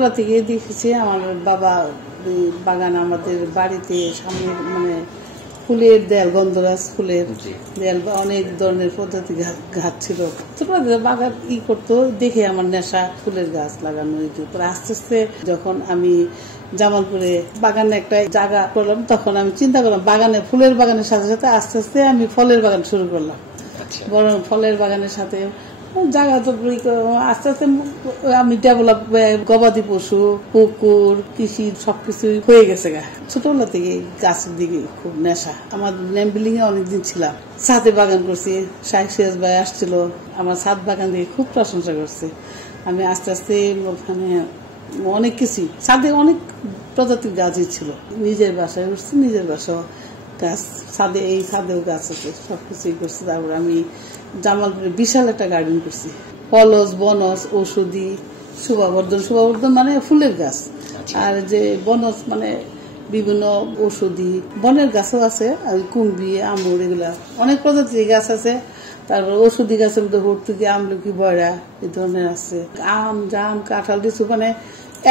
ছোটবেলা থেকে দেখেছি আমার বাবা বাগান, আমাদের বাড়িতে সামনে মানে ফুলের দেয়াল, গন্ধরাজ ফুলের দেয়াল, অনেক ধরনের প্রজাতি গাছ ছিল। ছোটবেলা বাগান করতো দেখে আমার নেশা ফুলের গাছ লাগানো। আস্তে আস্তে যখন আমি জামালপুরে বাগানে একটা জায়গা করলাম, তখন আমি চিন্তা করলাম বাগানে, ফুলের বাগানের সাথে সাথে আস্তে আস্তে আমি ফলের বাগান শুরু করলাম। বরং ফলের বাগানের সাথে জায়গা তো আস্তে আস্তে আমি ডেভেলপ, গবাদি পশু, পুকুর, কৃষি সবকিছু হয়ে গেছে। ছোটবেলা থেকে গাছের দিকে খুব নেশা। আমার নেম বিল্ডিং এ অনেকদিন ছিলাম, ছাদে বাগান করছি। শাইখ সিরাজ ভাই আসছিল, আমার ছাদ বাগান দিয়ে খুব প্রশংসা করছে। আমি আস্তে আস্তে ওখানে অনেক কিছু, ছাদে অনেক প্রজাতির গাছই ছিল। নিজের বাসায় উঠছি, নিজের বাসাও গাছ, ছাদে এই ছাদেও গাছ আছে, সবকিছুই করছি। তারপর আমি জামালপুরে বিশাল একটা গার্ডেন করছি, ফলজ, বনজ, ঔষধি, শুভাবর্ধন মানে ফুলের গাছ, আর যে বনজ মানে বিভিন্ন ঔষধি বনের গাছও আছে, আর কুম্বি, আমুর, এগুলা অনেক প্রজাতির গাছ আছে। তারপর ঔষধি গাছের মধ্যে ভর্তুকি, আমলকি, বয়রা এই ধরনের আছে। আম, জাম, কাঁঠাল, লিচু, মানে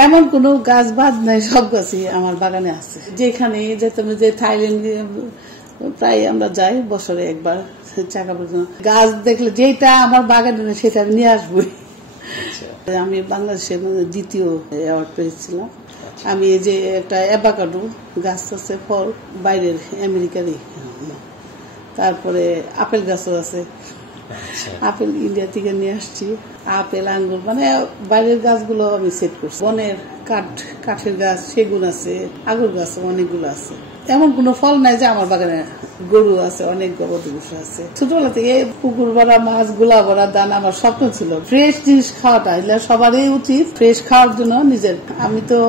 এমন কোন গাছ বাদ নাই, সব গাছই আমার বাগানে আছে। যেখানে যেতাম, যে থাইল্যান্ড প্রায় আমরা যাই বছরে একবার, চাকা পর্যন্ত গাছ দেখলে যেটা আমার বাগানে সেটা আমি নিয়ে আসবো। আমি বাংলাদেশের দ্বিতীয় অ্যাওয়ার্ড পেয়েছিলাম। আমি এই যে একটা অ্যাভাকাডো গাছ আছে, ফল বাইরের, আমেরিকারই। তারপরে আপেল গাছও আছে, আপেল ইন্ডিয়া থেকে নিয়ে আসছি। আপেল, আঙ্গুর, মানে বাইরের গাছগুলো আমি সেট করছি। বনের কাঠের গাছ, সেগুন আছে, আগুর গাছ অনেকগুলো আছে। এমন কোন ফল নাই যে আমার বাগানে। গরু আছে, অনেক গবাদি পশু আছে। ছোটবেলা থেকে পুকুর ভরা মাছ, গোলা ভরা দানা আমার স্বপ্ন ছিল। ফ্রেশ জিনিস খাওয়াটা এগুলো সবারই উচিত, ফ্রেশ খাওয়ার জন্য। নিজের, আমি তো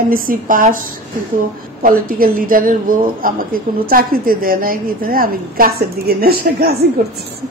এমএসসি পাস, কিন্তু পলিটিক্যাল লিডারের বউ আমাকে কোনো চাকরিতে দেয় নাই। আমি গাছের দিকে নেশা, গাছই করতেছি।